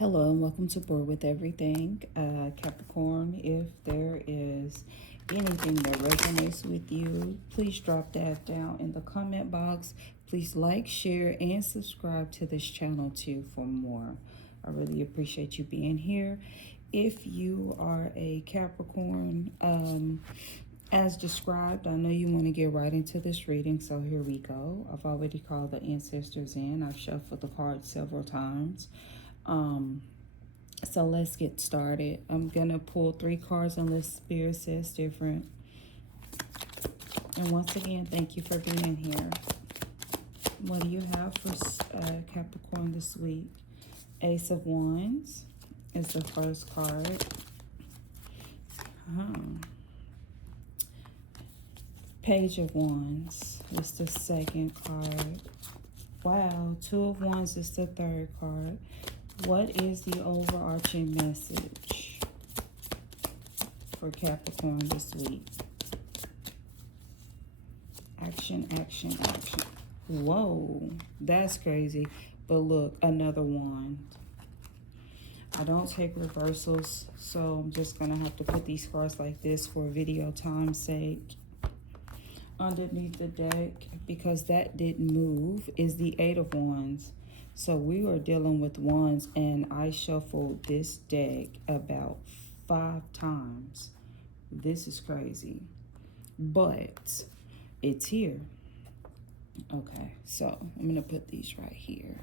Hello and welcome to Board with Everything. Capricorn, if there is anything that resonates with you, please drop that down in the comment box. Please like, share, and subscribe to this channel too for more. I really appreciate you being here. If you are a Capricorn, as described, I know you want to get right into this reading, so here we go. I've already called the ancestors in. I've shuffled the cards several times. So let's get started. I'm gonna pull 3 cards unless Spirit says different. And once again, thank you for being here. What do you have for Capricorn this week? Ace of Wands is the first card. Page of Wands is the second card. Wow, Two of Wands is the third card. What is the overarching message for Capricorn this week? Action, action, action. Whoa, that's crazy. But look, another wand. I don't take reversals, so I'm just going to have to put these cards like this for video time's sake. Underneath the deck, because that didn't move, is the 8 of Wands. So we are dealing with wands, and I shuffled this deck about 5 times. This is crazy, but it's here. Okay, so I'm going to put these right here.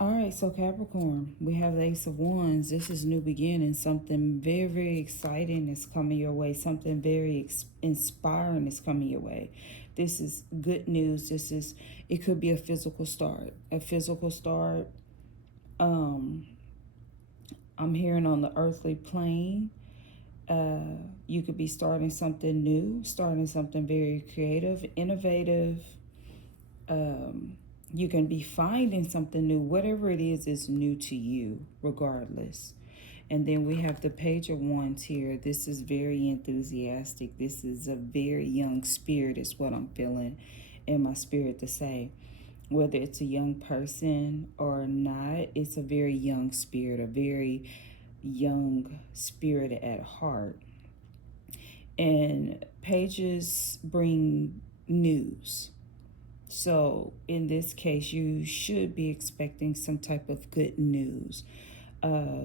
All right, so Capricorn, we have the Ace of Wands. This is new beginning. Something very, very exciting is coming your way. Something very inspiring is coming your way. This is good news. It could be a physical start. A physical start. I'm hearing on the earthly plane. You could be starting something new, starting something very creative, innovative. You can be finding something new. Whatever it is new to you, regardless. And then we have the Page of Wands here. This is very enthusiastic. This is a very young spirit is what I'm feeling in my spirit to say. Whether it's a young person or not, it's a very young spirit, a very young spirit at heart. And pages bring news. So in this case, you should be expecting some type of good news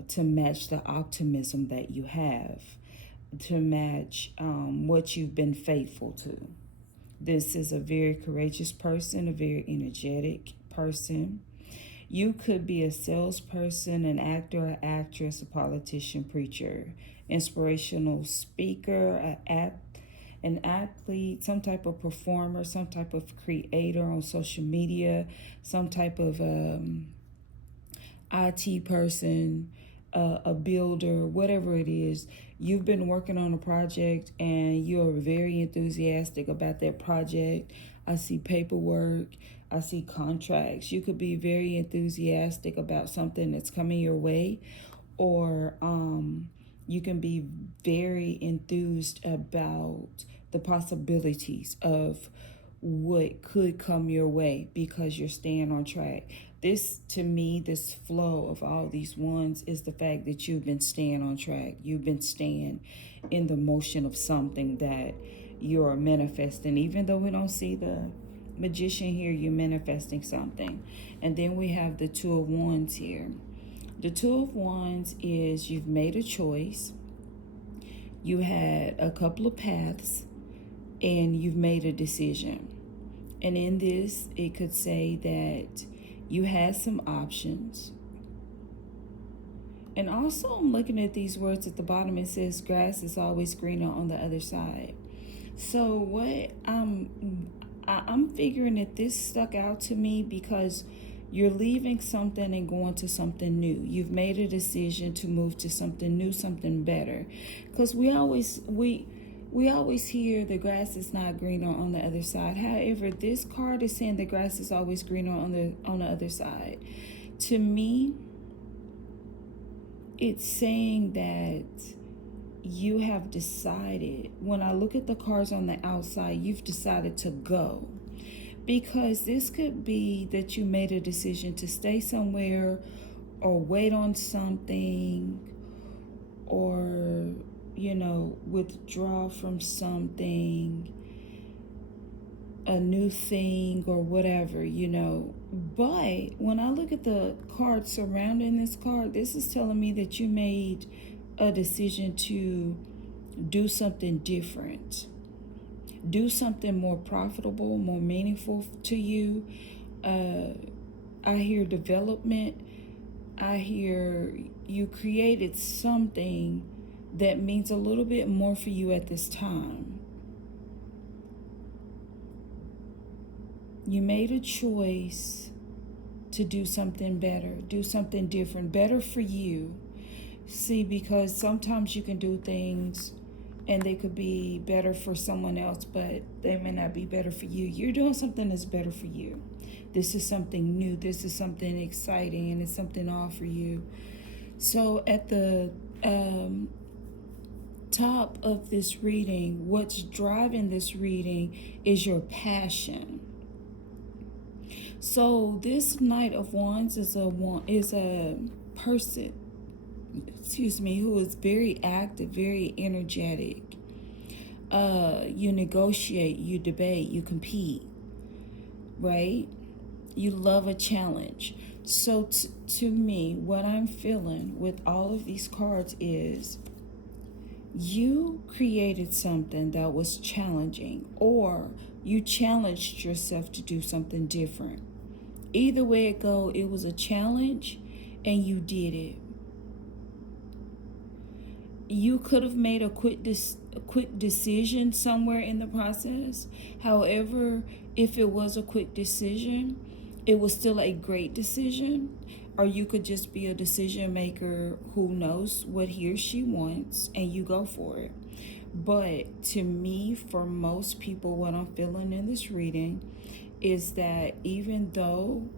to match the optimism that you have, to match what you've been faithful to. This is a very courageous person, a very energetic person. You could be a salesperson, an actor, an actress, a politician, preacher, inspirational speaker, an athlete, some type of performer, some type of creator on social media, some type of IT person, a builder, whatever it is. You've been working on a project and you're very enthusiastic about that project. I see paperwork. I see contracts. You could be very enthusiastic about something that's coming your way, or you can be very enthused about the possibilities of what could come your way because you're staying on track. This, to me, this flow of all these ones is the fact that you've been staying on track. You've been staying in the motion of something that you're manifesting. Even though we don't see the Magician here, you're manifesting something. And then we have the Two of Wands here. The Two of Wands is you've made a choice. You had a couple of paths and you've made a decision. And in this, it could say that you had some options. And also, I'm looking at these words at the bottom. It says, grass is always greener on the other side. So what I'm figuring that this stuck out to me because you're leaving something and going to something new. You've made a decision to move to something new, something better. Because we always hear the grass is not greener on the other side. However, this card is saying the grass is always greener on the other side. To me, it's saying that you have decided. When I look at the cards on the outside, you've decided to go. Because this could be that you made a decision to stay somewhere or wait on something or, withdraw from something, a new thing or whatever, But when I look at the card surrounding this card, this is telling me that you made a decision to do something different. Do something more profitable, more meaningful to you. I hear development. I hear you created something that means a little bit more for you at this time. You made a choice to do something better, do something different, better for you. See, because sometimes you can do things and they could be better for someone else, but they may not be better for you. You're doing something that's better for you. This is something new. This is something exciting, and it's something all for you. So at the top of this reading, what's driving this reading is your passion. So this Knight of Wands is a person, who is very active, very energetic. You negotiate, you debate, you compete, right? You love a challenge. So to me, what I'm feeling with all of these cards is you created something that was challenging, or you challenged yourself to do something different. Either way it go, it was a challenge and you did it. You could have made a quick decision somewhere in the process. However, if it was a quick decision, it was still a great decision. Or you could just be a decision maker who knows what he or she wants and you go for it. But to me, for most people, what I'm feeling in this reading is that even though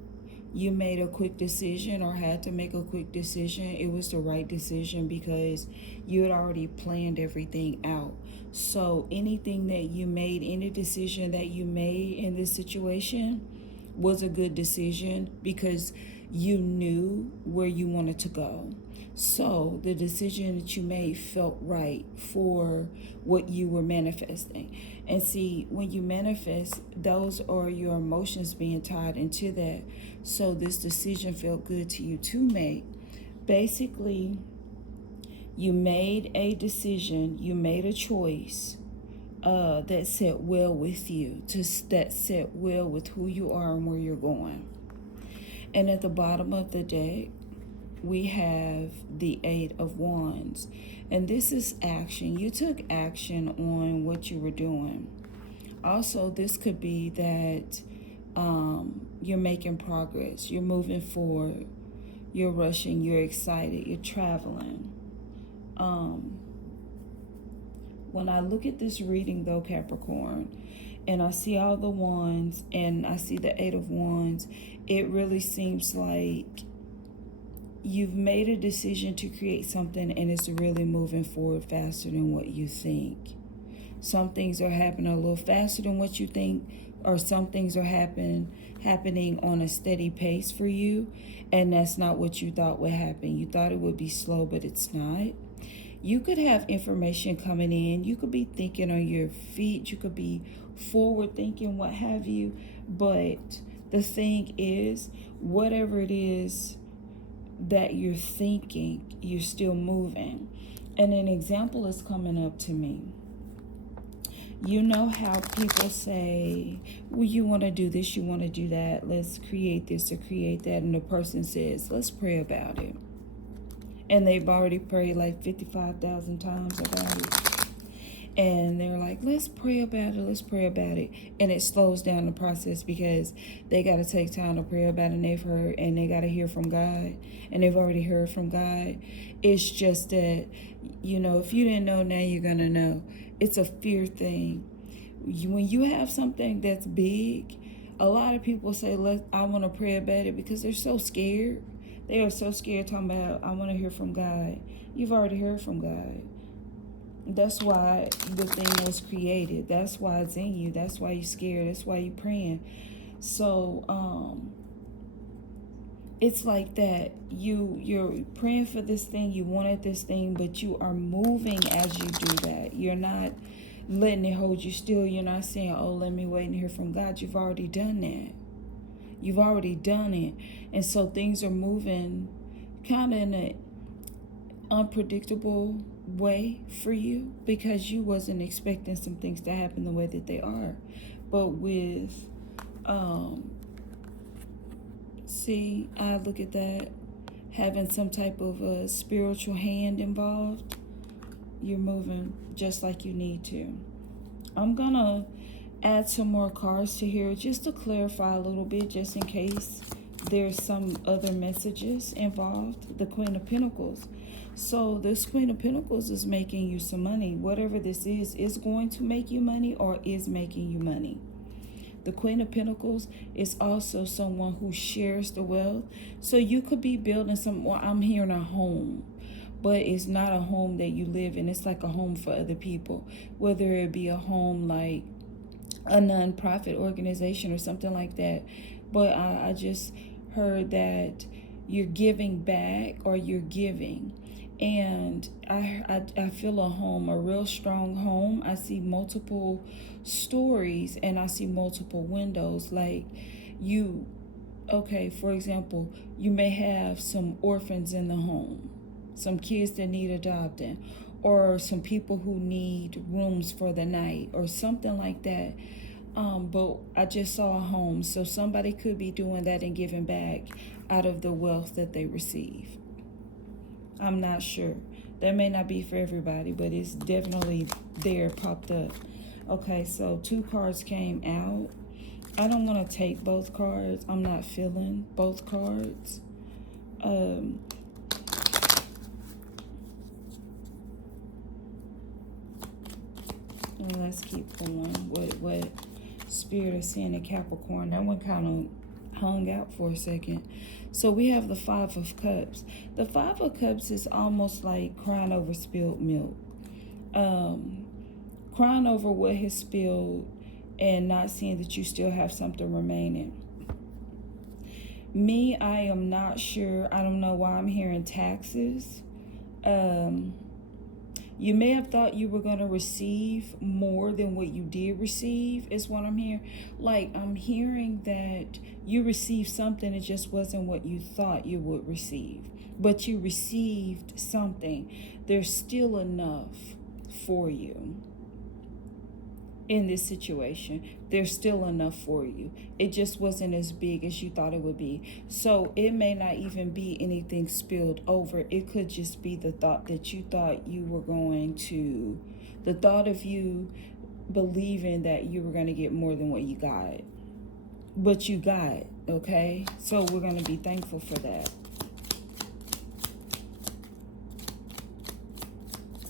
you made a quick decision or had to make a quick decision, it was the right decision because you had already planned everything out. So anything that you made, any decision that you made in this situation was a good decision because you knew where you wanted to go. So the decision that you made felt right for what you were manifesting. And see, when you manifest, those are your emotions being tied into that. So this decision felt good to you to make. Basically, you made a decision, you made a choice that set well with you, that set well with who you are and where you're going. And at the bottom of the deck, we have the Eight of Wands. And this is action. You took action on what you were doing. Also, this could be that you're making progress. You're moving forward. You're rushing. You're excited. You're traveling. When I look at this reading, though, Capricorn, and I see all the wands and I see the Eight of Wands, it really seems like you've made a decision to create something and it's really moving forward faster than what you think. Some things are happening a little faster than what you think, or some things are happening on a steady pace for you, and that's not what you thought would happen. You thought it would be slow, but it's not. You could have information coming in. You could be thinking on your feet. You could be forward thinking, what have you. But the thing is, whatever it is that you're thinking, you're still moving. And an example is coming up to me. You know how people say, well, you want to do this, you want to do that, let's create this or create that. And the person says, let's pray about it. And they've already prayed like 55,000 times about it. And they're like, let's pray about it, let's pray about it. And it slows down the process because they got to take time to pray about it, and they've heard, and they got to hear from God. And they've already heard from God. It's just that, if you didn't know, now you're going to know. It's a fear thing. When you have something that's big, a lot of people say, I want to pray about it because they're so scared. They are so scared talking about, I want to hear from God. You've already heard from God. That's why the thing was created. That's why it's in you. That's why you're scared. That's why you're praying. So it's like that you're praying for this thing, you wanted this thing, but you are moving as you do that. You're not letting it hold you still. You're not saying, oh, let me wait and hear from God. You've already done that. You've already done it. And so things are moving kind of in an unpredictable way for you, because you wasn't expecting some things to happen the way that they are. But with see, I look at that, having some type of a spiritual hand involved, you're moving just like you need to. I'm gonna add some more cards to here just to clarify a little bit, just in case there's some other messages involved. The Queen of Pentacles. So this Queen of Pentacles is making you some money. Whatever this is going to make you money or is making you money. The Queen of Pentacles is also someone who shares the wealth. So you could be building some, well, I'm hearing a home, but it's not a home that you live in. It's like a home for other people, whether it be a home like a non-profit organization or something like that. But I just heard that you're giving back, or you're giving. And I feel a home, a real strong home. I see multiple stories and I see multiple windows. Like you, okay, for example, you may have some orphans in the home, some kids that need adopting, or some people who need rooms for the night or something like that. But I just saw a home. So somebody could be doing that and giving back out of the wealth that they receive. I'm not sure. That may not be for everybody, but it's definitely there, popped up. Okay, so 2 cards came out. I don't want to take both cards. I'm not feeling both cards. Let's keep going. What Spirit is saying to Capricorn. That one kind of hung out for a second. So we have the 5 of Cups. The 5 of Cups is almost like crying over spilled milk. Crying over what has spilled and not seeing that you still have something remaining. Me, I am not sure. I don't know why I'm hearing taxes. You may have thought you were going to receive more than what you did receive, is what I'm hearing. Like, I'm hearing that you received something, it just wasn't what you thought you would receive. But you received something. There's still enough for you in this situation. There's still enough for you. It just wasn't as big as you thought it would be. So it may not even be anything spilled over. It could just be the thought that you thought you were going to, the thought of you believing that you were going to get more than what you got. But you got, okay? So we're going to be thankful for that.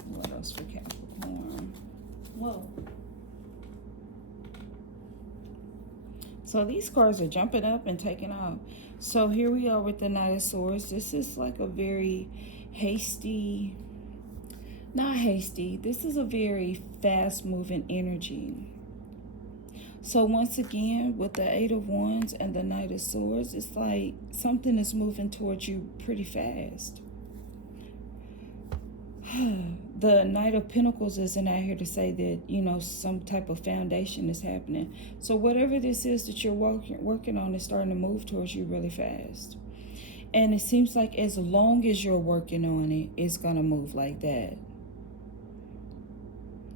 What else for Capricorn? Whoa. So these cards are jumping up and taking off. So here we are with the Knight of Swords. This is like a very hasty, not hasty, this is a very fast moving energy. So once again, with the 8 of Wands and the Knight of Swords, it's like something is moving towards you pretty fast. The Knight of Pentacles isn't out here to say that, you know, some type of foundation is happening. So whatever this is that you're working on is starting to move towards you really fast. And it seems like as long as you're working on it, it's going to move like that.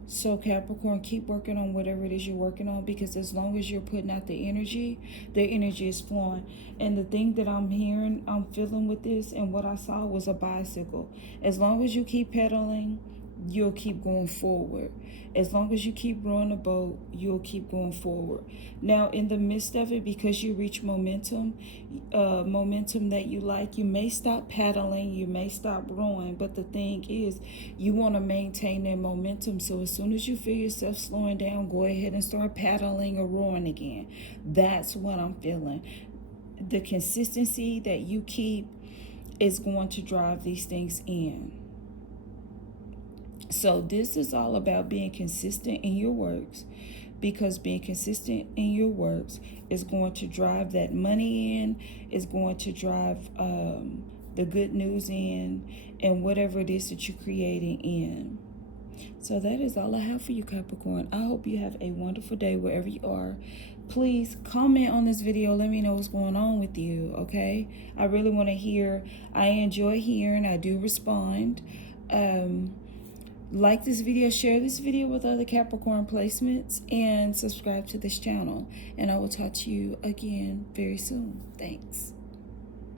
So Capricorn, keep working on whatever it is you're working on, because as long as you're putting out the energy is flowing. And the thing that I'm hearing, I'm feeling with this, and what I saw was a bicycle. As long as you keep pedaling, you'll keep going forward. As long as you keep rowing a boat, you'll keep going forward. Now, in the midst of it, because you reach momentum that you like, you may stop paddling, you may stop rowing, but the thing is, you want to maintain that momentum. So as soon as you feel yourself slowing down, go ahead and start paddling or rowing again. That's what I'm feeling. The consistency that you keep is going to drive these things in. So this is all about being consistent in your works, because being consistent in your works is going to drive that money in, is going to drive the good news in, and whatever it is that you're creating in. So that is all I have for you, Capricorn. I hope you have a wonderful day wherever you are. Please comment on this video. Let me know what's going on with you, okay? I really want to hear. I enjoy hearing. I do respond. Like this video, share this video with other Capricorn placements, and subscribe to this channel. And I will talk to you again very soon. Thanks.